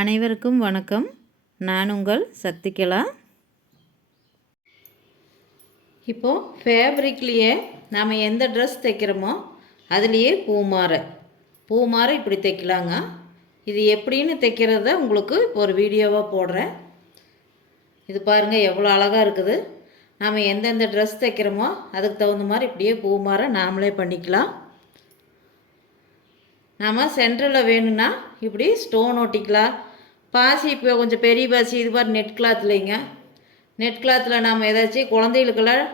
அனைவருக்கும் வணக்கம். நான் உங்கள் சக்திகலா இப்போது ஃபேப்ரிக்லேயே நாம் எந்த ட்ரெஸ் தைக்கிறோமோ அதுலேயே பூமாரை. பூமாரை இப்படி தைக்கலாங்க. இது எப்படின்னு தைக்கிறத உங்களுக்கு இப்போ ஒரு வீடியோவாக போடுறேன். இது பாருங்கள் எவ்வளோ அழகாக இருக்குது. நாம் எந்தெந்த ட்ரெஸ் தைக்கிறோமோ அதுக்கு தகுந்த மாதிரி இப்படியே பூமாரை நாமளே பண்ணிக்கலாம். நாம் சென்டரில் வேணும்னா இப்படி ஸ்டோன் ஒட்டிக்கலாம் பாசி இப்போ கொஞ்சம் பெரிய பாசி இது மாதிரி நெட் கிளாத்லைங்க நெட் கிளாத்தில் நாம் ஏதாச்சும் குழந்தைகளுக்கெல்லாம்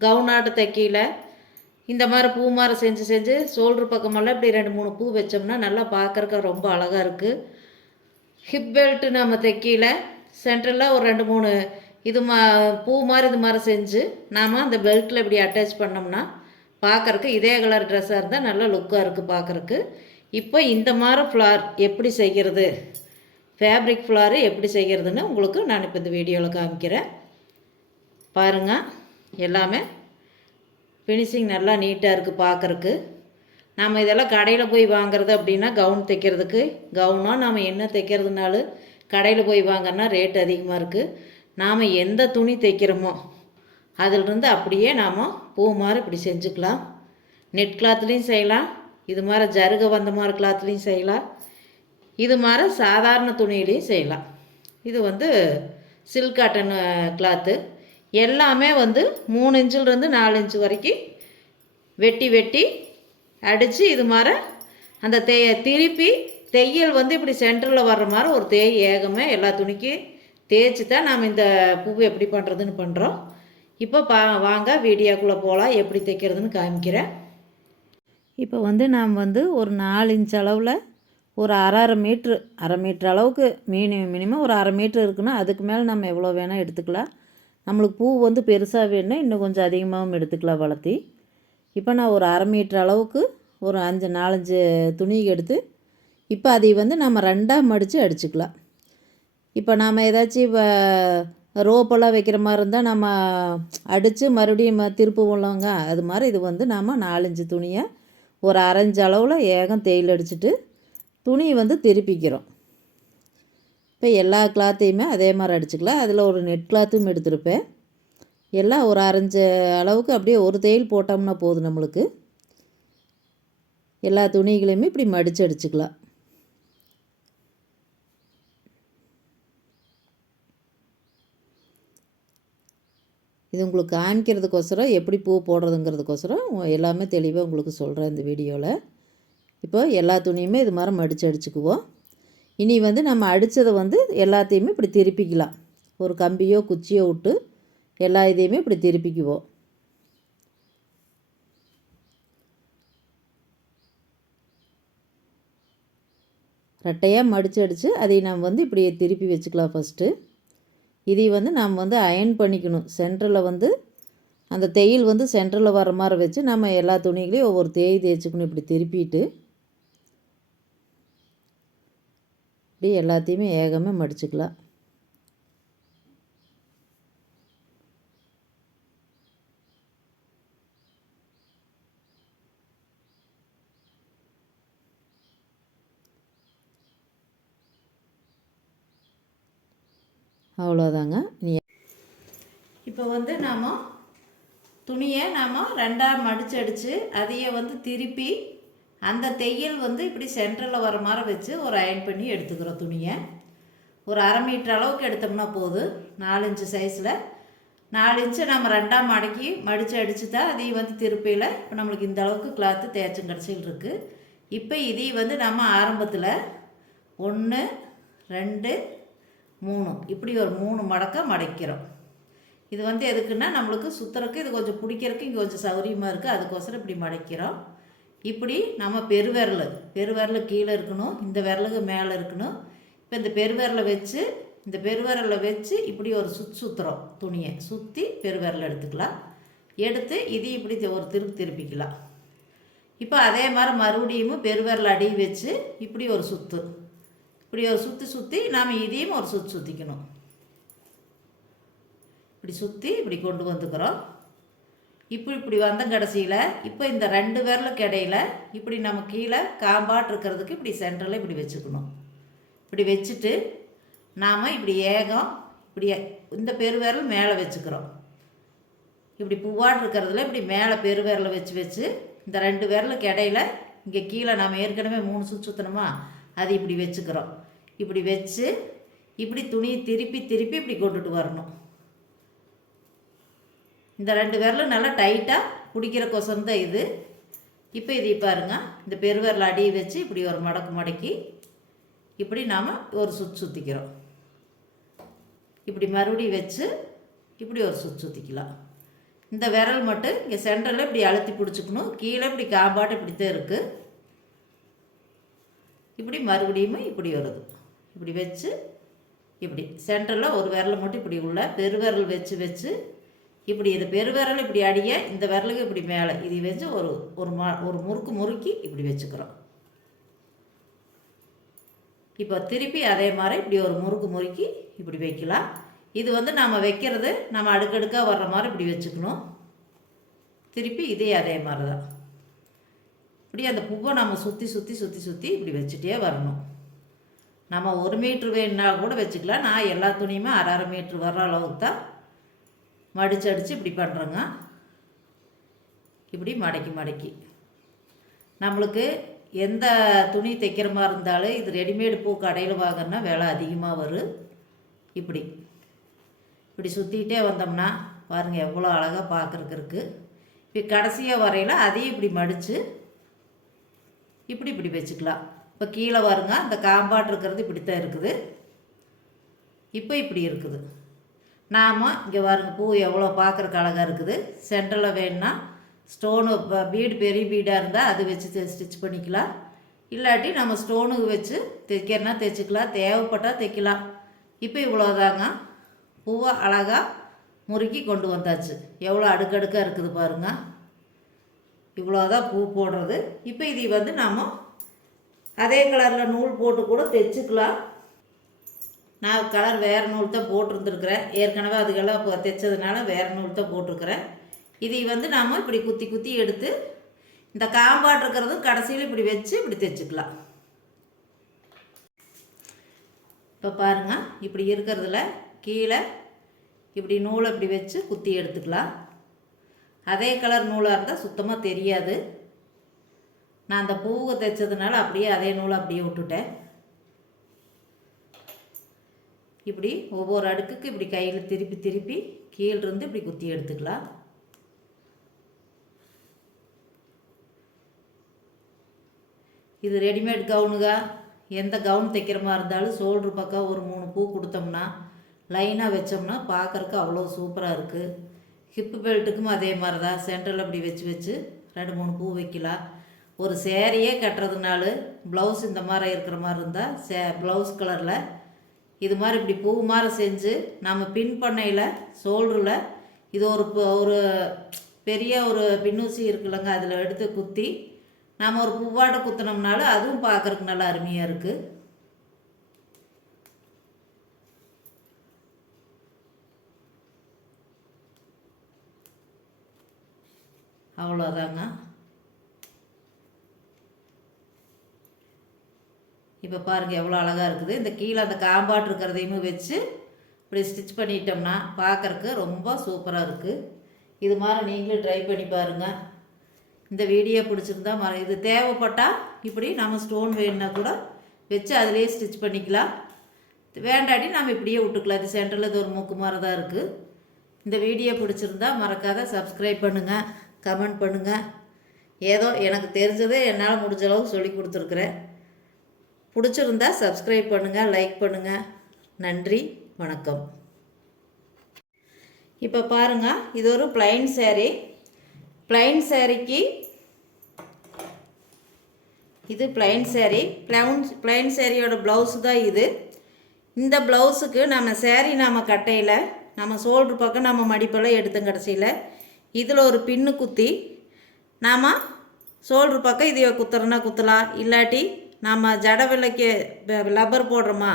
கவுனாட்டு தைக்கல இந்த மாதிரி பூ மாதிரி செஞ்சு செஞ்சு ஷோல்ட்ரு பக்கமெல்லாம் இப்படி ரெண்டு மூணு பூ வச்சோம்னா நல்லா பார்க்குறக்கு ரொம்ப அழகாக இருக்குது ஹிப் பெல்ட்டு நம்ம தைக்கல சென்டரில் ஒரு ரெண்டு மூணு இது மா பூ மாதிரி இது மாதிரி செஞ்சு நாம் அந்த பெல்ட்டில் இப்படி அட்டாச் பண்ணோம்னா பார்க்குறக்கு இதே கலர் ட்ரெஸ்ஸாக இருந்தால் நல்லா லுக்காக இருக்குது பார்க்குறக்கு இப்போ இந்த மாதிரி ஃப்ளார் எப்படி செய்கிறது ஃபேப்ரிக் ஃப்ளாரு எப்படி செய்கிறதுன்னு உங்களுக்கு நான் இப்போ இந்த வீடியோவில் காமிக்கிறேன். பாருங்கள் எல்லாமே ஃபினிஷிங் நல்லா நீட்டாக இருக்குது பார்க்குறக்கு நாம் இதெல்லாம் கடையில் போய் வாங்குறது அப்படின்னா கவுன் தைக்கிறதுக்கு கவுனாக நாம் என்ன தைக்கிறதுனாலும் கடையில் போய் வாங்கினா ரேட் அதிகமாக இருக்குது நாம் எந்த துணி தைக்கிறோமோ அதிலிருந்து அப்படியே நாம் பூ மாதிரி இப்படி செஞ்சுக்கலாம். நெட் கிளாத்லேயும் செய்யலாம். இது மாதிரி ஜருக வந்த மாதிரி கிளாத்லேயும் செய்யலாம். இது மாதிரி சாதாரண துணியிலையும் செய்யலாம். இது வந்து சில்க் காட்டன் கிளாத்து எல்லாமே வந்து மூணு இன்ச்சிலிருந்து நாலு இன்ச்சு வரைக்கும் வெட்டி வெட்டி அடித்து இது மாதிரி அந்த தே திருப்பி தையல் வந்து இப்படி சென்டரில் வர்ற மாதிரி ஒரு தேய் ஏகமே எல்லா துணிக்கும் தேய்ச்சி தான் நாம் இந்த பூ எப்படி பண்ணுறதுன்னு பண்ணுறோம் இப்போ பா வாங்க வீடியோக்குள்ளே போகலாம் எப்படி தைக்கிறதுன்னு காமிக்கிறேன். இப்போ வந்து நாம் வந்து ஒரு நாலு இன்ச் அளவில் ஒரு அரை அரை மீட்ரு அரை மீட்ரு அளவுக்கு மினிமம் மினிமம் ஒரு அரை மீட்ரு இருக்குன்னா அதுக்கு மேலே நம்ம எவ்வளோ வேணால் எடுத்துக்கலாம். நம்மளுக்கு பூ வந்து பெருசாக வேணும்னா இன்னும் கொஞ்சம் அதிகமாகவும் எடுத்துக்கலாம் வளர்த்தி. இப்போ நான் ஒரு அரை மீட்ரு அளவுக்கு ஒரு அஞ்சு நாலஞ்சு துணி எடுத்து இப்போ அதை வந்து நம்ம ரெண்டாக மடித்து அடிச்சுக்கலாம். இப்போ நாம் ஏதாச்சும் இப்போ ரோப்பெல்லாம் வைக்கிற மாதிரி இருந்தால் நம்ம அடித்து மறுபடியும் திருப்பு உள்ளவங்க அது மாதிரி இது வந்து நாம் நாலஞ்சு துணியை ஒரு அரைஞ்ச அளவில் ஏகம் தேயில் அடிச்சுட்டு துணியை வந்து திருப்பிக்கிறோம். இப்போ எல்லா கிளாத்தையுமே அதே மாதிரி அடிச்சுக்கலாம். அதில் ஒரு நெட் கிளாத்தும் எடுத்திருப்பேன். எல்லாம் ஒரு அரைஞ்ச அளவுக்கு அப்படியே ஒரு தேயில் போட்டோம்னா போதும் நம்மளுக்கு. எல்லா துணிகளையுமே இப்படி மடித்து அடிச்சுக்கலாம். இது உங்களுக்கு காமிக்கிறதுக்கோசரம் எப்படி பூ போடுறதுங்கிறதுக்கோசரம் எல்லாமே தெளிவாக உங்களுக்கு சொல்கிறேன் இந்த வீடியோவில் இப்போ எல்லா துணியுமே இது மாதிரி மடித்து அடிச்சுக்குவோம். இனி வந்து நம்ம அடித்ததை வந்து எல்லாத்தையுமே இப்படி திருப்பிக்கலாம். ஒரு கம்பியோ குச்சியோ விட்டு எல்லா இதையுமே இப்படி திருப்பிக்குவோம். ரெட்டையாக மடித்து அடித்து அதை நம்ம வந்து இப்படியே திருப்பி வச்சுக்கலாம் ஃபஸ்ட்டு இதை வந்து நாம் வந்து அயன் பண்ணிக்கணும். சென்டரில் வந்து அந்த தையல் வந்து சென்டரில் வர மாதிரி வச்சு நம்ம எல்லா துணிகளையும் ஒவ்வொரு தேய் தேய்ச்சிக்கணும் இப்படி திருப்பிட்டு. இப்படி எல்லாத்தையுமே ஏகமே மடிச்சுக்கலாம். அவ்வளோதாங்க. நீ இப்போ வந்து நாம் துணியை நாம் ரெண்டாக மடிச்சடிச்சு அடித்து அதையே வந்து திருப்பி அந்த தையல் வந்து இப்படி சென்டரில் வர மாதிரி வச்சு ஒரு அயன் பண்ணி எடுத்துக்கிறோம் துணியை. ஒரு அரை மீட்டர் அளவுக்கு எடுத்தோம்னா போதும். நாலு இன்ச்சு சைஸில் நாலு இன்ச்சு நம்ம ரெண்டாக மடக்கி மடித்து அடித்து தான் அதையும் வந்து திருப்பியில் இப்போ நம்மளுக்கு இந்த அளவுக்கு கிளாத்து தேய்ச்சும் கிடச்சில் இருக்குது இப்போ இதையும் வந்து நம்ம ஆரம்பத்தில் ஒன்று ரெண்டு மூணு. இப்படி ஒரு மூணு மடக்க மடைக்கிறோம். இது வந்து எதுக்குன்னா நம்மளுக்கு சுற்றுறக்கு இது கொஞ்சம் பிடிக்கிறதுக்கு இங்கே கொஞ்சம் சௌகரியமாக இருக்குது அதுக்கோசரம் இப்படி மடைக்கிறோம். இப்படி நம்ம பெருவிரல் பெருவிரல் கீழே இருக்கணும் இந்த விரலுக்கு மேலே இருக்கணும். இப்போ இந்த பெருவிரலை வச்சு இந்த பெருவிரலை வச்சு இப்படி ஒரு சுத் சுற்றுறோம் துணியை. சுற்றி பெருவிரல் எடுத்துக்கலாம். எடுத்து இது இப்படி ஒரு திருப்பி திருப்பிக்கலாம். இப்போ அதே மாதிரி மறுபடியும் பெருவிரல் அடி வச்சு இப்படி ஒரு சுற்று இப்படி ஒரு சுற்றி சுற்றி நாம் இதையும் ஒரு சுற்று சுற்றிக்கணும் இப்படி சுற்றி இப்படி கொண்டு வந்துக்கிறோம். இப்படி இப்படி வந்த கடைசியில் இப்போ இந்த ரெண்டு விரலுக்கு இடையில் இப்படி நம்ம கீழே காம்பாட் இருக்கிறதுக்கு இப்படி சென்டரில் இப்படி வச்சுக்கணும். இப்படி வச்சுட்டு நாம் இப்படி ஏகம் இப்படி இந்த பெருவிரல் மேலே வச்சுக்கிறோம். இப்படி பூவாட் இருக்கிறதுல இப்படி மேலே பெருவிரலை வச்சு வச்சு இந்த ரெண்டு விரலுக்கு இடையில இங்கே கீழே நாம் ஏற்கனவே மூணு சுற்று சுற்றணுமா அது இப்படி வச்சுக்கிறோம். இப்படி வச்சு இப்படி துணியை திருப்பி திருப்பி இப்படி கொண்டுட்டு வரணும். இந்த ரெண்டு விரலும் நல்லா டைட்டாக பிடிக்கிற கொசம் தான் இது. இப்போ இதை பாருங்க. இந்த பெருவிரல் அடியை வச்சு இப்படி ஒரு மடக்கு மடக்கி இப்படி நாம் ஒரு சுற்று சுற்றிக்கிறோம் இப்படி மறுபடியும் வச்சு இப்படி ஒரு சுற்று சுற்றிக்கலாம் இந்த விரல் மட்டும் இங்கே சென்டரில் இப்படி அழுத்தி பிடிச்சிக்கணும். கீழே இப்படி காம்பாட்டு இப்படி தான் இருக்குது இப்படி மறுபடியும் இப்படி வருது. இப்படி வச்சு இப்படி சென்டரில் ஒரு விரலை மட்டும் இப்படி உள்ள பெருவிரல் வச்சு வச்சு இப்படி இந்த பெருவிரல் இப்படி அடிய இந்த விரலுக்கு இப்படி மேலே. இது வச்சு ஒரு ஒரு மா ஒரு முறுக்கு முறுக்கி இப்படி வச்சுக்கிறோம். இப்போ திருப்பி அதே மாதிரி இப்படி ஒரு முறுக்கு முறுக்கி இப்படி வைக்கலாம். இது வந்து நம்ம வைக்கிறது நம்ம அடுக்கடுக்காக வர்ற மாதிரி இப்படி வச்சுக்கணும். திருப்பி இதே அதே மாதிரி தான். இப்படி அந்த பூவை நம்ம சுற்றி சுற்றி சுற்றி சுற்றி இப்படி வச்சுட்டே வரணும். நம்ம ஒரு மீட்ரு வேணுன்னா கூட வச்சுக்கலாம். நான் எல்லா துணியுமே அரை அரை மீட்ரு வர்ற அளவுக்கு தான் மடித்து அடித்து இப்படி பண்ணுறோங்க இப்படி மடக்கி மடக்கி. நம்மளுக்கு எந்த துணி தைக்கிற மாதிரி இருந்தாலும் இது ரெடிமேடு பூ கடையில் வாங்கினா விலை அதிகமாக வரும். இப்படி. இப்படி சுற்றிக்கிட்டே வந்தோம்னா பாருங்கள் எவ்வளோ அழகாக பார்க்குறக்கு இருக்குது இப்போ கடைசியாக வரையில் அதையும் இப்படி மடித்து இப்படி இப்படி வச்சுக்கலாம். இப்போ கீழே வருங்க அந்த காம்பாட் இருக்கிறது இப்படி தான் இருக்குது. இப்போ இப்படி இருக்குது. நாம் இங்கே பாருங்கள் பூ எவ்வளோ பார்க்குறக்கு அழகாக இருக்குது. சென்டரில் வேணும்னா ஸ்டோனு பீடு பெரிய பீடாக இருந்தால் அது வச்சு ஸ்டிச் பண்ணிக்கலாம். இல்லாட்டி நம்ம ஸ்டோனுக்கு வச்சு தைக்கிறனா தைச்சிக்கலாம். தேவைப்பட்டால் தைக்கலாம். இப்போ இவ்வளோதாங்க பூவை அழகாக முறுக்கி கொண்டு வந்தாச்சு. எவ்வளோ அடுக்கடுக்காக இருக்குது பாருங்க. இவ்வளோதான் பூ போடுறது. இப்போ இது வந்து நாம் அதே கலரில் நூல் போட்டு கூட தைச்சிக்கலாம். நான் கலர் வேறு நூல் தான் போட்டிருந்துருக்குறேன். ஏற்கனவே அதுக்கெல்லாம் தைச்சதுனால வேறு நூல் தான் போட்டிருக்கிறேன். இதை வந்து நாம் இப்படி குத்தி குத்தி எடுத்து இந்த காம்பாட் இருக்கிறதும் கடைசியில் இப்படி வச்சு இப்படி தைச்சிக்கலாம். இப்போ பாருங்கள் இப்படி இருக்கிறதுல கீழே இப்படி நூலை இப்படி வச்சு குத்தி எடுத்துக்கலாம். அதே கலர் நூலாக இருந்தால் சுத்தமாக தெரியாது. நான் அந்த பூவை தைச்சதுனால அப்படியே அதே நூலை அப்படியே விட்டுட்டேன். இப்படி ஒவ்வொரு அடுக்குக்கு இப்படி கையில் திருப்பி திருப்பி கீழிருந்து இப்படி குத்தி எடுத்துக்கலாம். இது ரெடிமேட் கவுனுங்க. எந்த கவுன் தைக்கிற மாதிரி இருந்தாலும் ஷோல்ட்ரு பக்கம் ஒரு மூணு பூ கொடுத்தோம்னா லைனாக வச்சோம்னா பார்க்குறக்கு அவ்வளோ சூப்பராக இருக்குது ஹிப்பு பெல்ட்டுக்கும் அதே மாதிரி தான் சென்டரில் அப்படி வச்சு வச்சு ரெண்டு மூணு பூ வைக்கலாம். ஒரு சேரீயே கட்டுறதுனால ப்ளவுஸ் இந்த மாதிரி இருக்கிற மாதிரி இருந்தால் சே ப்ளவுஸ் கலரில் இது மாதிரி இப்படி பூ மாதிரி செஞ்சு நம்ம பின் பண்ணையில் சோல்டரில் இது ஒரு ப- ஒரு பெரிய ஒரு பின்னூசி இருக்குல்லங்க அதில் எடுத்து குத்தி நாம் ஒரு பூவாட்டை குத்தினோம்னாலும் அதுவும் பார்க்குறக்கு நல்லா அருமையாக இருக்குது அவ்வளோதாங்க இப்போ பாருங்கள் எவ்வளோ அழகாக இருக்குது. இந்த கீழே அந்த காம்பாட் இருக்கிறதையுமே வச்சு இப்படி ஸ்டிச் பண்ணிட்டோம்னா பார்க்குறக்கு ரொம்ப சூப்பராக இருக்குது இது மாதிரி நீங்களும் ட்ரை பண்ணி பாருங்கள் இந்த வீடியோ பிடிச்சிருந்தா மற இது தேவைப்பட்டால் இப்படி நம்ம ஸ்டோன் வேணுன்னா கூட வச்சு அதிலே ஸ்டிச் பண்ணிக்கலாம். வேண்டாட்டி நம்ம இப்படியே விட்டுக்கலாம். இது சென்டரில் இது ஒரு மூக்கு மாதிரி தான் இருக்குது இந்த வீடியோ பிடிச்சிருந்தா மறக்காத சப்ஸ்கிரைப் பண்ணுங்கள் கமெண்ட் பண்ணுங்கள் ஏதோ எனக்கு தெரிஞ்சதை என்னால் முடிஞ்ச அளவுக்கு சொல்லி கொடுத்துருக்குறேன். பிடிச்சிருந்தா சப்ஸ்கிரைப் பண்ணுங்கள் லைக் பண்ணுங்கள் நன்றி வணக்கம். இப்போ பாருங்கள் இது ஒரு பிளைன் சேரீ பிளைன் சேரீக்கு இது பிளைன் சேரீ பிளவுன் பிளைன் சேரீயோட ப்ளவுஸ் தான் இது. இந்த ப்ளவுஸுக்கு நம்ம சேரீ நாம் கட்டையில் நம்ம ஷோல்ட்ரு பக்கம் நம்ம மடிப்பெல்லாம் எடுத்தோம் கடைசியில். இதில் ஒரு பின்னு குத்தி நாம் ஷோல்ட்ரு பக்கம் இதை குத்துறனா குத்தலாம். இல்லாட்டி நாம் ஜட விலைக்கு லப்பர் போடுறோமா?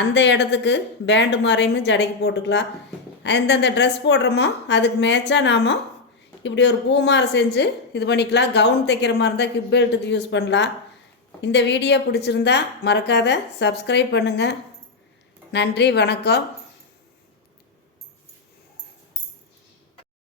அந்த இடத்துக்கு பேண்டு மாதிரியும் ஜடைக்கு போட்டுக்கலாம். எந்தெந்த ட்ரெஸ் போடுறோமோ அதுக்கு மேட்சாக நாம் இப்படி ஒரு பூ மாலை செஞ்சு இது பண்ணிக்கலாம். கவுன் தைக்கிற மாதிரி இருந்தால் ஹிப் பெல்ட்டுக்கு யூஸ் பண்ணலாம். இந்த வீடியோ பிடிச்சிருந்தா மறக்காத சப்ஸ்கிரைப் பண்ணுங்கள் நன்றி வணக்கம்.